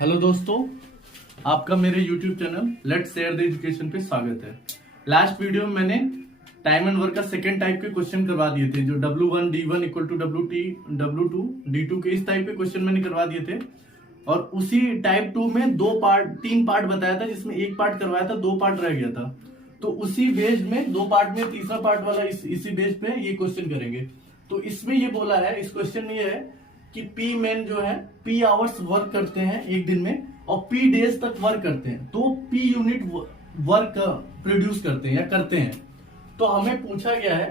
Hello दोस्तों, आपका मेरे YouTube channel let's share the education पे स्वागत है। लास्ट वीडियो में मैंने टाइम एंड वर्क का सेकेंड टाइप के क्वेश्चन करवा दिए थे, जो W1 D1 equal to W2 D2 के इस टाइप के क्वेश्चन मैंने करवा दिए थे। और उसी टाइप 2 में तीन पार्ट बताया था, जिसमें एक पार्ट करवाया था, 2 पार्ट रह गया था। तो उसी बेस में 2 पार्ट में तीसरा पार्ट वाला इसी बेस पे ये क्वेश्चन करेंगे। तो इसमें ये बोला है, इस क्वेश्चन में ये है कि पी मैन जो है P आवर्स वर्क करते हैं एक दिन में और P डेज तक वर्क करते हैं, तो P यूनिट वर्क प्रोड्यूस करते हैं या करते हैं। तो हमें पूछा गया है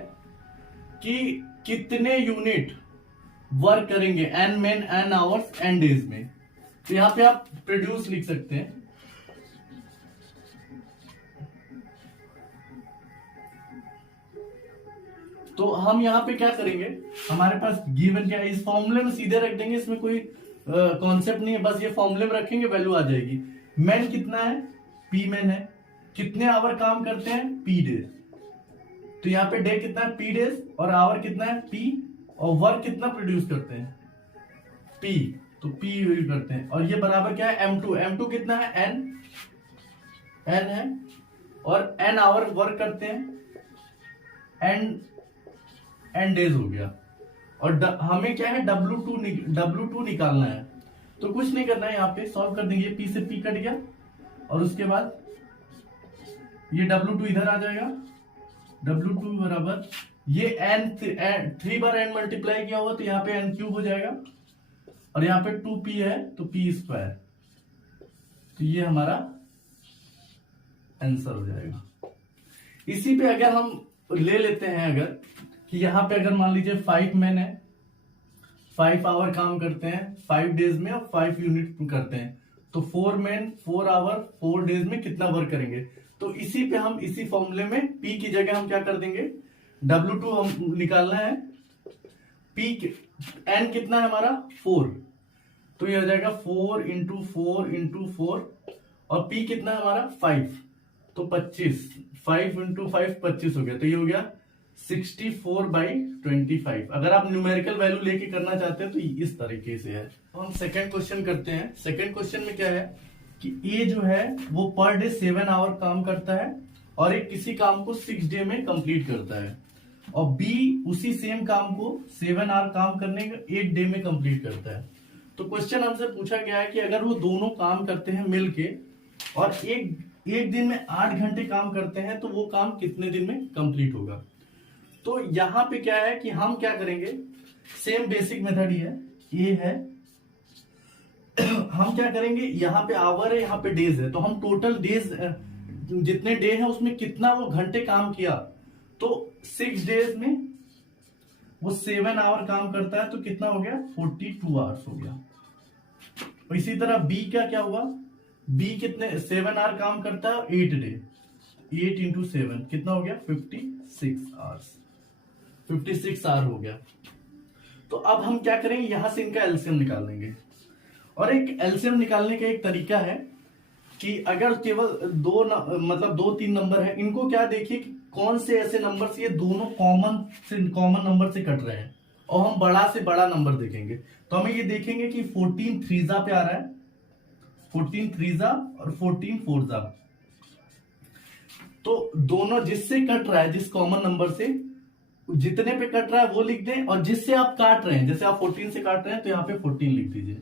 कि कितने यूनिट वर्क करेंगे N man N hours N days में। तो यहां पे आप प्रोड्यूस लिख सकते हैं। तो हम यहाँ पे क्या करेंगे, हमारे पास गिवन क्या है, इस फॉर्मूले में सीधे रख देंगे, इसमें कोई कॉन्सेप्ट नहीं है, बस ये फॉर्मूले में रखेंगे, वैल्यू आ जाएगी। मैन कितना है, पी मैन है। कितने आवर काम करते हैं, पी डेज। तो यहाँ पे डे कितना है, पी डेज, और आवर कितना है, पी, और वर्क कितना प्रोड्यूस करते हैं, पी, तो पी यूज करते हैं। और ये बराबर क्या है, M2 कितना है, एन है, और एन आवर वर्क करते हैं, एन डेज हो गया। और हमें क्या है, W2 निकालना है। तो कुछ नहीं करना है, यहाँ पे सॉल्व कर देंगे, P से P कट गया, और उसके बाद ये W2 इधर आ जाएगा। W2 बराबर ये n 3 बार n मल्टीप्लाई किया हुआ, तो यहाँ पे n क्यूब हो जाएगा, और यहाँ पे 2p है तो p स्क्वायर। तो ये हमारा आंसर हो जाएगा। इसी पे अगर हम ले लेते हैं, अगर कि यहाँ पे अगर मान लीजिए 5 मैन है, 5 आवर काम करते हैं 5 डेज में, और 5 यूनिट करते हैं, तो 4 मैन 4 आवर 4 डेज में कितना वर्क करेंगे। तो इसी पे हम इसी फॉर्मूले में P की जगह हम क्या कर देंगे, W2 हम निकालना है, N कितना है हमारा 4, तो ये हो जाएगा 4 इंटू 4 इंटू 4, और P कितना है हमारा 5, तो 25, 5 इंटू 5 25 हो गया। तो ये हो गया 64/25। अगर आप न्यूमेरिकल वैल्यू लेके करना चाहते हैं तो इस तरीके से है। तो हम सेकंड क्वेश्चन करते हैं। सेकंड क्वेश्चन में क्या है कि ए जो है वो पर डे 7 आवर काम करता है, और एक किसी काम को 6 डे में कंप्लीट करता है, और बी उसी सेम काम को 7 आवर काम करने का 8 डे में कंप्लीट करता है। तो क्वेश्चन हमसे पूछा गया है कि अगर वो दोनों काम करते हैं मिलके और एक दिन में 8 घंटे काम करते हैं, तो वो काम कितने दिन में कंप्लीट होगा। तो यहां पे क्या है कि हम क्या करेंगे, सेम बेसिक मेथड ही है, ये है। हम क्या करेंगे, यहाँ पे आवर है, यहाँ पे डेज है, तो हम टोटल डेज जितने डे है उसमें कितना वो घंटे काम किया, तो 6 डेज में वो 7 आवर काम करता है, तो कितना हो गया 42 आवर्स हो गया। और इसी तरह बी का क्या हुआ, बी कितने 7 आवर काम करता है 8 डे, 8 इंटू 7 कितना हो गया 56 आवर्स, 56 आवर हो गया। तो अब हम क्या करेंगे, यहां से इनका एलसीएम निकाल लेंगे। और एक एलसीएम निकालने का एक तरीका है कि अगर केवल 2-3 नंबर है, इनको क्या देखिए कि कौन से ऐसे नंबर से ये दोनों कॉमन नंबर से कट रहे हैं, और हम बड़ा से बड़ा नंबर देखेंगे। तो हमें ये देखेंगे कि 14 थ्रीजा पे आ रहा है, 14 थ्रीजा और 14 फोरजा, तो दोनों जिससे कट रहा है, जिस कॉमन नंबर से जितने पे कट रहा है वो लिख दें, और जिससे आप काट रहे हैं, जैसे आप 14 से काट रहे हैं तो यहाँ पे 14 लिख दीजिए।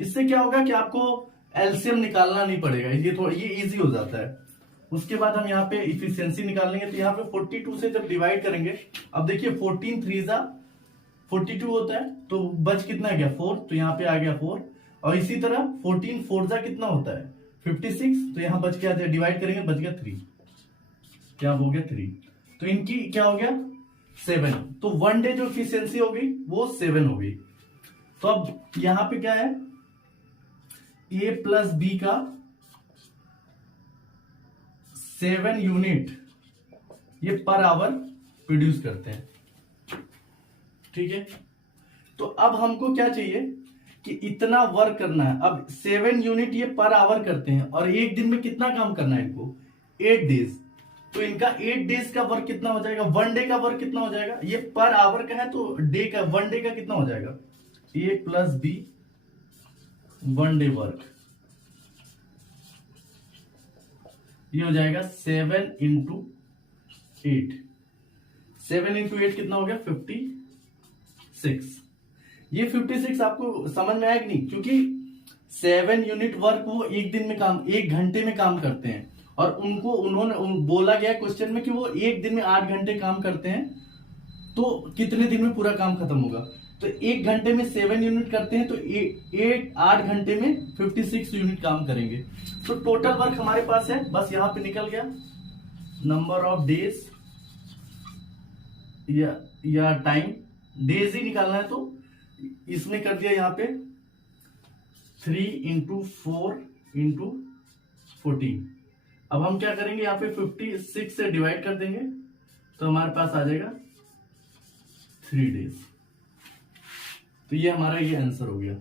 इससे क्या होगा कि आपको एलसीएम निकालना नहीं पड़ेगा, ये इजी हो जाता है। उसके बाद हम यहाँ पे इफिशियंसी निकालेंगे, तो यहाँ पे 42 से जब डिवाइड करेंगे, अब देखिए 14 थ्रीजा 42 होता है, तो बच कितना गया 4, तो यहाँ पे आ गया 4। और इसी तरह 14 फोरजा कितना होता है 56, तो यहाँ बच गया, डिवाइड करेंगे बच गया 3, क्या हो गया 3, तो इनकी क्या हो गया 7। तो 1 डे जो इफिशियंसी हो गई वो 7 हो गई। तो अब यहां पे क्या है, ए प्लस बी का 7 यूनिट ये पर आवर प्रोड्यूस करते हैं, ठीक है। तो अब हमको क्या चाहिए कि इतना वर्क करना है। अब 7 यूनिट ये पर आवर करते हैं, और एक दिन में कितना काम करना है इनको 8 डेज, तो इनका 8 डेज का वर्क कितना हो जाएगा, 1 डे का वर्क कितना हो जाएगा, ये पर आवर का है तो डे का 1 डे का कितना हो जाएगा, ए प्लस बी 1 डे वर्क, ये हो जाएगा 7 इंटू 8। 7 इंटू 8 कितना हो गया? 56। ये 56 आपको समझ में आया कि नहीं? क्योंकि 7 यूनिट वर्क वो एक दिन में काम, 1 घंटे में काम करते हैं, और उन्होंने बोला गया क्वेश्चन में कि वो एक दिन में 8 घंटे काम करते हैं, तो कितने दिन में पूरा काम खत्म होगा? तो 1 घंटे में 7 यूनिट करते हैं, तो 8 घंटे में 56 यूनिट काम करेंगे। तो टोटल वर्क हमारे पास है, बस यहां पे निकल गया नंबर ऑफ डेज या टाइम, डेज ही निकालना है, तो इसमें कर दिया यहाँ पे 3 इंटू 4 इंटू 14। अब हम क्या करेंगे, यहाँ पे 56 से डिवाइड कर देंगे, तो हमारे पास आ जाएगा 3 डेज। तो ये हमारा ये आंसर हो गया।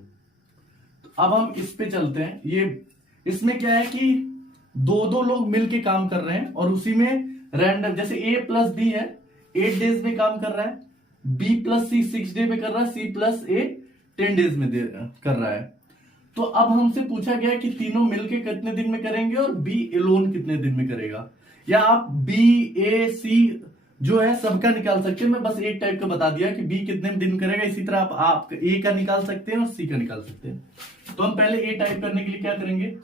तो अब हम इस पे चलते हैं। ये इसमें क्या है कि दो लोग मिलके काम कर रहे हैं, और उसी में रैंडम, जैसे A प्लस B है 8 डेज में काम कर रहा है, B प्लस C 6 डे में कर रहा है, C प्लस A 10 डेज में कर रहा है। तो अब हमसे पूछा गया कि तीनों मिलके कितने दिन में करेंगे और B एलोन कितने दिन में करेगा, या आप B A C जो है सबका निकाल सकते हैं। मैं बस एक टाइप का बता दिया कि B कितने दिन करेगा, इसी तरह आप A का निकाल सकते हैं और C का निकाल सकते हैं। तो हम पहले A टाइप करने के लिए क्या करेंगे,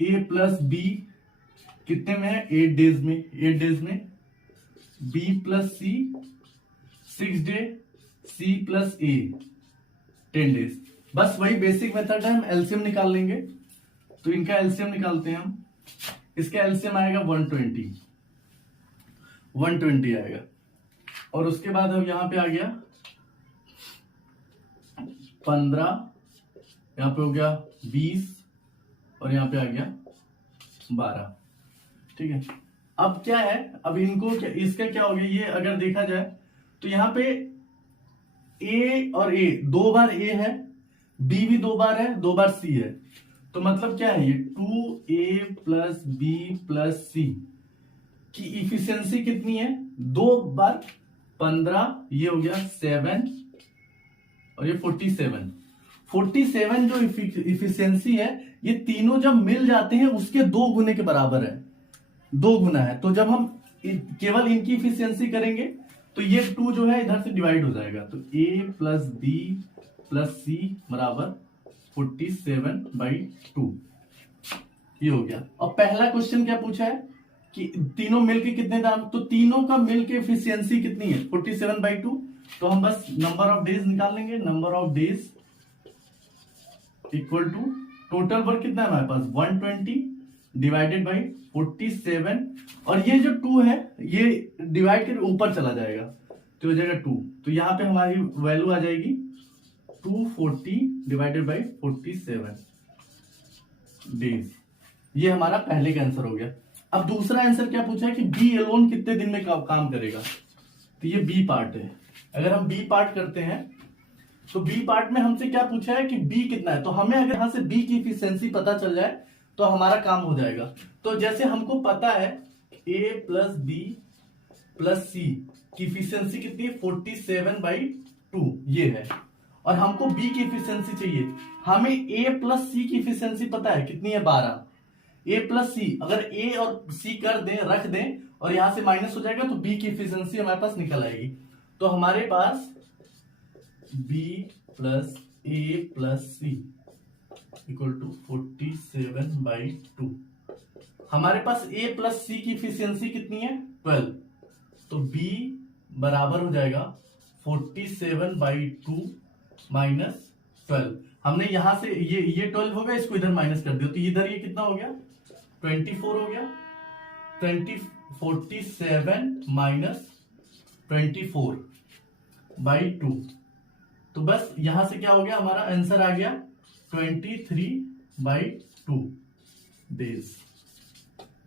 A प्लस B कितने में है? 8 डेज में, 8 डेज में। B plus C 6 day, C plus A 10 days. बस वही बेसिक मेथड है, हम एलसीएम निकाल लेंगे। तो इनका एलसीएम निकालते हैं हम। इसका एलसीएम आएगा 120 आएगा, और उसके बाद अब यहां पे आ गया 15, यहां पे हो गया 20, और यहां पे आ गया 12। ठीक है। अब क्या है, अब इनको इसका क्या हो गया, ये अगर देखा जाए तो यहां पे A और A 2 बार A है, B भी 2 बार है, 2 बार C है। तो मतलब क्या है, ये 2A plus B plus C की इफिशियंसी कितनी है? 2 बार 15, ये हो गया 7, और ये 47 जो इफिशियंसी है, ये तीनों जब मिल जाते हैं उसके 2 गुने के बराबर है, 2 गुना है। तो जब हम केवल इनकी इफिशियंसी करेंगे तो ये 2 जो है इधर से डिवाइड हो जाएगा। तो A plus B plus C बराबर 47/2, ये हो गया। और पहला क्वेश्चन क्या पूछा है कि तीनों मिलके कितने दाम, तो तीनों का मिलके एफिशिएंसी कितनी है? 47/2। तो हम बस नंबर ऑफ डेज निकाल लेंगे। Number of days equal to total work कितना है हमारे पास? 120 डिवाइडेड बाई 47, और ये जो 2 है ये डिवाइड कर ऊपर चला जाएगा, तो हो जाएगा 2। तो यहाँ पे हमारी वैल्यू आ जाएगी 240 डिवाइडेड बाई 47 डेज। ये हमारा पहले का आंसर हो गया। अब दूसरा आंसर क्या पूछा है कि बी एलोन कितने दिन में काम करेगा, तो ये बी पार्ट है। अगर हम बी पार्ट करते हैं तो बी पार्ट में हमसे क्या पूछा है कि बी कितना है, तो हमें अगर यहां से बी की इफिशियंसी पता चल जाए तो हमारा काम हो जाएगा। तो जैसे हमको पता है ए प्लस बी प्लस सी की इफिशियंसी कितनी है? 47/2 ये है, और हमको बी की इफिशियंसी चाहिए। हमें ए प्लस सी की इफिशियंसी पता है कितनी है? 12। ए प्लस सी, अगर ए और सी कर दें, रख दें, और यहां से माइनस हो जाएगा, तो बी की इफिशियंसी हमारे पास निकल आएगी। तो हमारे पास b plus a plus c equal to 47/2। हमारे पास ए प्लस सी की इफिशियंसी कितनी है? 12। तो बी बराबर हो जाएगा 47/2 माइनस 12। हमने यहां से ये 12 होगा, इसको इधर माइनस कर दिया, तो इधर ये कितना हो गया? 24 हो गया। 47 माइनस 24/2। तो बस यहां से क्या हो गया, हमारा आंसर आ गया 23/2 डेज।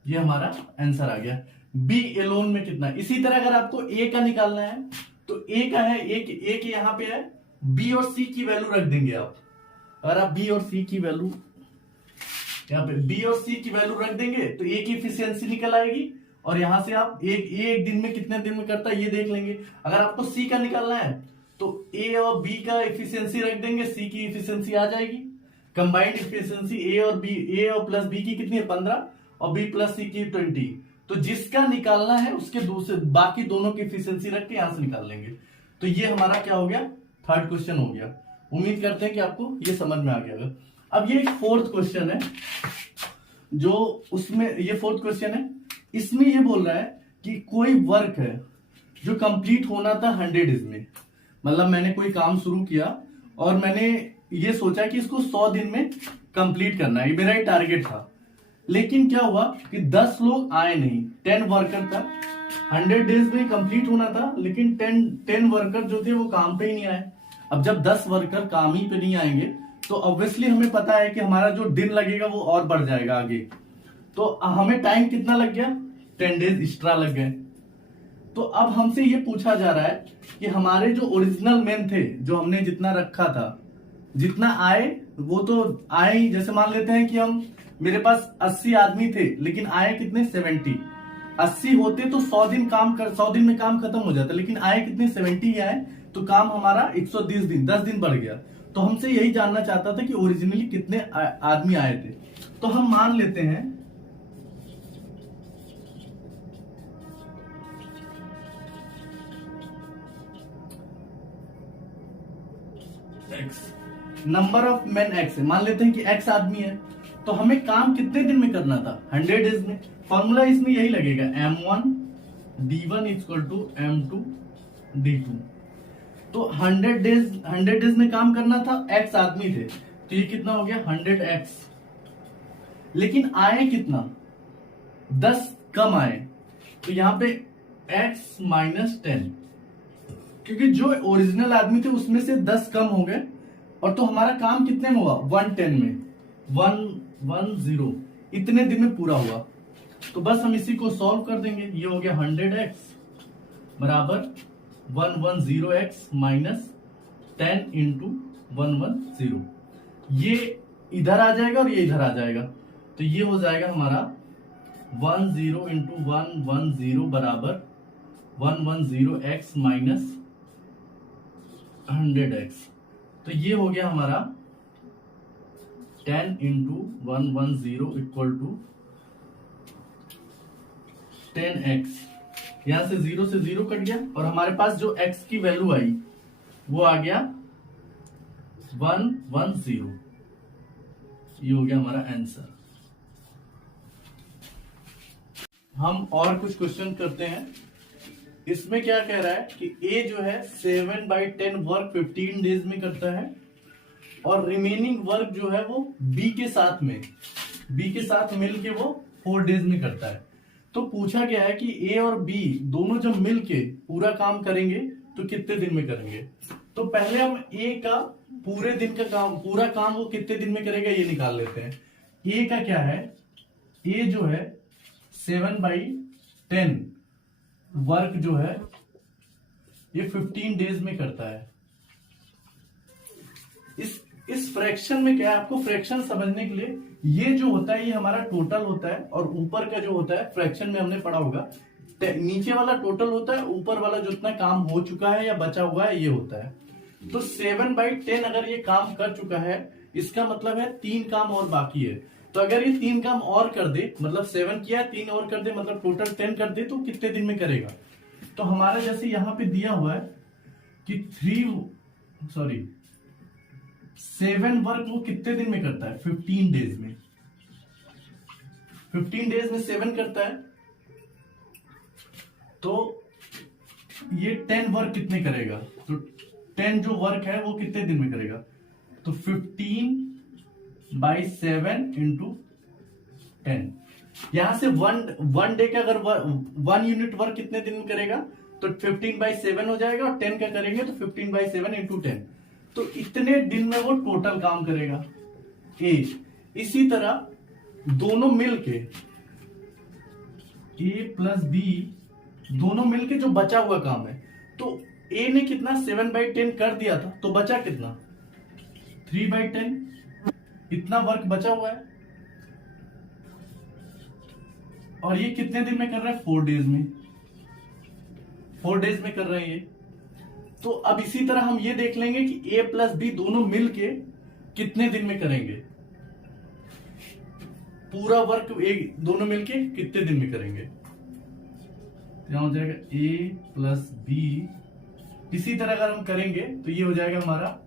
ये हमारा आंसर आ गया। बी एलोन में कितना है? इसी तरह अगर आपको ए का निकालना है तो ए का है, ए के यहां पे है, बी और सी की वैल्यू रख देंगे आप। अगर आप बी और सी की वैल्यू यहाँ पे बी और सी की वैल्यू रख देंगे तो ए की इफिशियंसी निकल आएगी, और यहां से आप एक दिन में कितने दिन में करता है ये देख लेंगे। अगर आपको सी का निकालना है तो ए और बी का इफिशियंसी रख देंगे, सी की इफिशियंसी आ जाएगी, कंबाइंड इफिशियंसी ए और बी, ए और प्लस बी की कितनी है 15 और बी प्लस सी की 20। तो जिसका निकालना है उसके दूसरे बाकी दोनों की इफिशियंसी रख के यहां से निकाल लेंगे। तो ये हमारा क्या हो गया, थर्ड क्वेश्चन हो गया। उम्मीद करते हैं कि आपको ये समझ में आ गया होगा। अब ये एक फोर्थ क्वेश्चन है, जो उसमें ये फोर्थ क्वेश्चन है, इसमें ये बोल रहा है कि कोई वर्क है जो कंप्लीट होना था 100 डेज में। मतलब मैंने कोई काम शुरू किया और मैंने ये सोचा कि इसको 100 दिन में कंप्लीट करना है, ये मेरा ही टारगेट था। लेकिन क्या हुआ कि 10 लोग आए नहीं, 10 वर्कर था, 100 डेज में कंप्लीट होना था, लेकिन 10 वर्कर जो थे वो काम पे ही नहीं आए। अब जब 10 वर्कर काम ही पे नहीं आएंगे तो ऑब्वियसली हमें पता है कि हमारा जो दिन लगेगा वो और बढ़ जाएगा आगे। तो हमें टाइम कितना लग गया, 10 डेज एक्स्ट्रा लग गए। तो अब हमसे ये पूछा जा रहा है कि हमारे जो ओरिजिनल मेन थे, जो हमने जितना रखा था, जितना आए वो तो आए ही। जैसे मान लेते हैं कि हम, मेरे पास 80 आदमी थे लेकिन आए कितने 70। 80 होते तो 100 दिन में काम खत्म हो जाता, लेकिन आए कितने 70 ही आए, तो काम हमारा 120 दिन 10 दिन बढ़ गया। तो हमसे यही जानना चाहता था कि ओरिजिनली कितने आदमी आए थे। तो हम मान लेते हैं x, number of man x है, मान लेते हैं कि एक्स आदमी है। तो हमें काम कितने दिन में करना था, 100 डेज में। फॉर्मूला इसमें यही लगेगा, M1 D1 equal to M2 D2। तो 100 डेज में काम करना था, एक्स आदमी थे, तो ये कितना हो गया 100x। लेकिन आए कितना, 10 कम आए, तो यहां पे x माइनस 10, क्योंकि जो ओरिजिनल आदमी थे उसमें से 10 कम हो गए। और तो हमारा काम कितने में हुआ, 110 में, 110 इतने दिन में पूरा हुआ। तो बस हम इसी को सॉल्व कर देंगे। ये हो गया 100x बराबर 110x माइनस 10 इंटू 110। ये इधर आ जाएगा और ये इधर आ जाएगा, तो ये हो जाएगा हमारा 10 इंटू 110 बराबर 110x माइनस 100x। तो ये हो गया हमारा 10 इंटू 110 इक्वल टू 10x। यहां से 0 से 0 कट गया और हमारे पास जो x की वैल्यू आई वो आ गया 110। ये हो गया हमारा आंसर। हम और कुछ क्वेश्चन करते हैं। इसमें क्या कह रहा है कि a जो है 7/10 वर्क 15 डेज में करता है और रिमेनिंग वर्क जो है वो b के साथ मिलके वो 4 डेज में करता है। तो पूछा गया है कि a और b दोनों जब मिलके पूरा काम करेंगे तो कितने दिन में करेंगे। तो पहले हम a का पूरे दिन का काम, पूरा काम वो कितने दिन में करेगा ये निकाल लेते हैं। a का क्या है, a जो है 7/10 वर्क जो है ये 15 डेज में करता है। इस फ्रैक्शन में क्या है, आपको फ्रैक्शन समझने के लिए, ये जो होता है ये हमारा टोटल होता है और ऊपर का जो होता है फ्रैक्शन में हमने पढ़ा होगा, नीचे वाला टोटल होता है, ऊपर वाला जो इतना काम हो चुका है या बचा हुआ है ये होता है। तो 7/10 अगर ये काम कर चुका है, इसका मतलब है 3 काम और बाकी है। तो अगर ये 3 काम और कर दे, मतलब 7 किया 3 और कर दे, मतलब टोटल 10 कर दे, तो कितने दिन में करेगा। तो हमारा जैसे यहां पे दिया हुआ है कि 7 वर्क वो कितने दिन में करता है, 15 डेज में। 15 डेज में 7 करता है, तो ये 10 वर्क कितने करेगा, तो 10 जो वर्क है वो कितने दिन में करेगा, तो 15/7 इंटू 10। यहां से वन डे का अगर 1 यूनिट वर्क कितने दिन में करेगा, तो 15/7 हो जाएगा और 10 का करेंगे तो 15/7 इंटू 10। तो इतने दिन में वो टोटल काम करेगा ए। इसी तरह दोनों मिलके ए प्लस बी दोनों मिलके जो बचा हुआ काम है, तो ए ने कितना 7/10 कर दिया था, तो बचा कितना 3/10, इतना वर्क बचा हुआ है। और ये कितने दिन में कर रहा है, 4 डेज में, 4 डेज में कर रहे हैं ये। तो अब इसी तरह हम ये देख लेंगे कि a प्लस बी दोनों मिलके कितने दिन में करेंगे? पूरा वर्क एक दोनों मिलके कितने दिन में करेंगे? यहां हो जाएगा a प्लस बी। इसी तरह अगर हम करेंगे तो ये हो जाएगा हमारा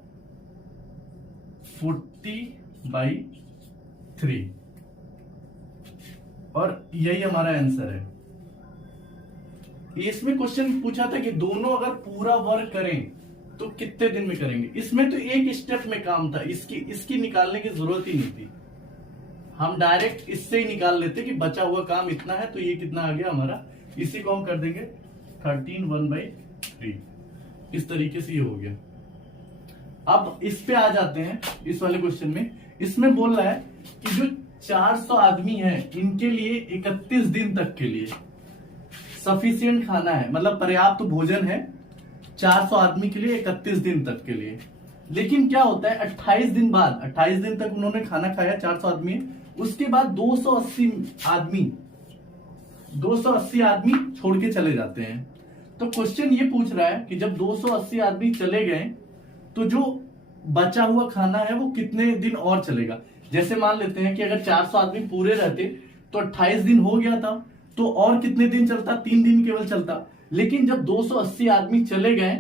40/3 और यही हमारा आंसर है। इसमें क्वेश्चन पूछा था कि दोनों अगर पूरा वर्क करें तो कितने दिन में करेंगे। इसमें तो एक स्टेप में काम था, इसकी निकालने की जरूरत ही नहीं थी। हम डायरेक्ट इससे ही निकाल लेते कि बचा हुआ काम इतना है तो ये कितना आ गया हमारा। इसी को हम कर देंगे 13/1/3। इस तरीके से ये हो गया। अब इस पे आ जाते हैं, इस वाले क्वेश्चन में। इसमें बोल रहा है कि जो 400 आदमी हैं इनके लिए 31 दिन तक के लिए सफिशिएंट खाना है, मतलब पर्याप्त भोजन है 400 आदमी के लिए 31 दिन तक के लिए। लेकिन क्या होता है 28 दिन बाद, 28 दिन तक उन्होंने खाना खाया 400 आदमी, उसके बाद 280 आदमी छोड़ के चले जाते हैं। तो क्वेश्चन ये पूछ रहा है कि जब 280 आदमी चले गए तो जो बचा हुआ खाना है वो कितने दिन और चलेगा। जैसे मान लेते हैं कि अगर 400 आदमी पूरे रहते तो 28 दिन हो गया था, तो और कितने दिन चलता? 3 दिन केवल चलता। लेकिन जब 280 आदमी चले गए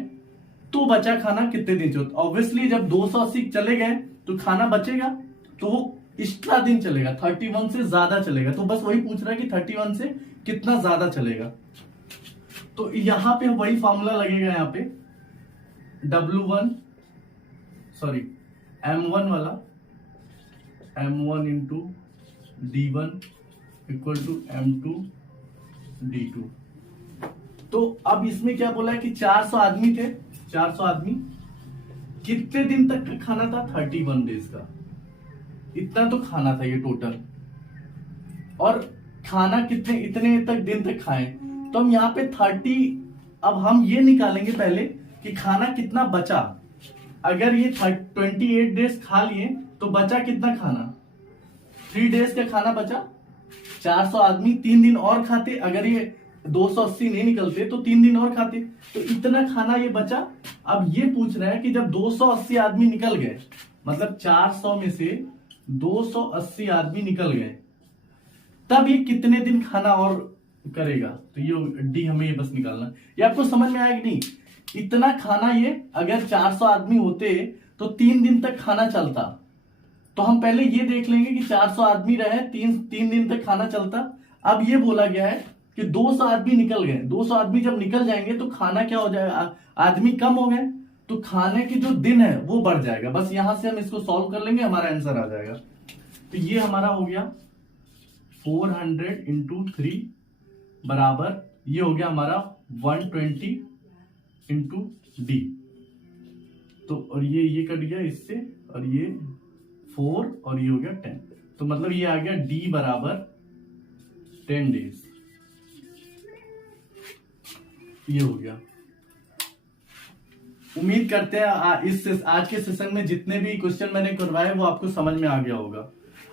तो बचा खाना कितने दिन चलता? ऑब्वियसली जब 280 चले गए तो खाना बचेगा तो वो एक्स्ट्रा दिन चलेगा, 31 से ज्यादा चलेगा। तो बस वही पूछ रहा है कि 31 से कितना ज्यादा चलेगा। तो यहां पे वही फॉर्मूला लगेगा, यहां पे M1 वाला, M1 into D1 equal to M2 D2। तो अब इसमें क्या बोला है कि 400 आदमी थे, 400 आदमी कितने दिन तक का खाना था? 31 डेज का। इतना तो खाना था ये टोटल। और खाना कितने इतने तक दिन तक खाएं, तो हम यहाँ पे 30, अब हम ये निकालेंगे पहले कि खाना कितना बचा। अगर ये 28 डेज खा लिए तो बचा कितना खाना? 3 डेज का खाना बचा। 400 आदमी 3 दिन और खाते, अगर ये 280 नहीं निकलते तो 3 दिन और खाते, तो इतना खाना ये बचा। अब ये पूछ रहा है कि जब 280 आदमी निकल गए, मतलब 400 में से 280 आदमी निकल गए, तब ये कितने दिन खाना और करेगा। तो ये डी हमें ये बस निकालना। ये आपको समझ में आया कि नहीं? इतना खाना ये अगर 400 आदमी होते तो 3 दिन तक खाना चलता। तो हम पहले ये देख लेंगे कि 400 आदमी रहे, 3 दिन तक खाना चलता। अब ये बोला गया है कि 200 आदमी निकल गए। 200 आदमी जब निकल जाएंगे तो खाना क्या हो जाएगा? आदमी कम हो गए तो खाने के जो दिन है वो बढ़ जाएगा। बस यहां से हम इसको सॉल्व कर लेंगे, हमारा आंसर आ जाएगा। तो ये हमारा हो गया 400 इंटू 3 बराबर, ये हो गया हमारा 120 इंटू डी। तो और ये कट गया इससे, और ये 4 और ये हो गया 10। तो मतलब ये आ गया डी बराबर 10 डेज। ये हो गया। उम्मीद करते हैं आज के सेशन में जितने भी क्वेश्चन मैंने करवाए वो आपको समझ में आ गया होगा।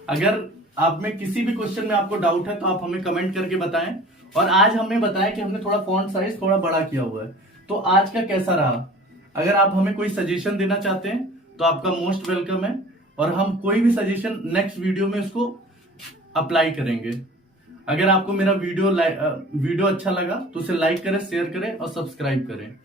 अगर आप में किसी भी क्वेश्चन में आपको डाउट है तो आप हमें कमेंट करके बताएं। और आज हमें बताया कि हमने थोड़ा फॉन्ट साइज थोड़ा बड़ा किया हुआ है। तो आज का कैसा रहा? अगर आप हमें कोई सजेशन देना चाहते हैं तो आपका मोस्ट वेलकम है, और हम कोई भी सजेशन नेक्स्ट वीडियो में उसको अप्लाई करेंगे। अगर आपको मेरा वीडियो अच्छा लगा तो उसे लाइक करें, शेयर करें और सब्सक्राइब करें।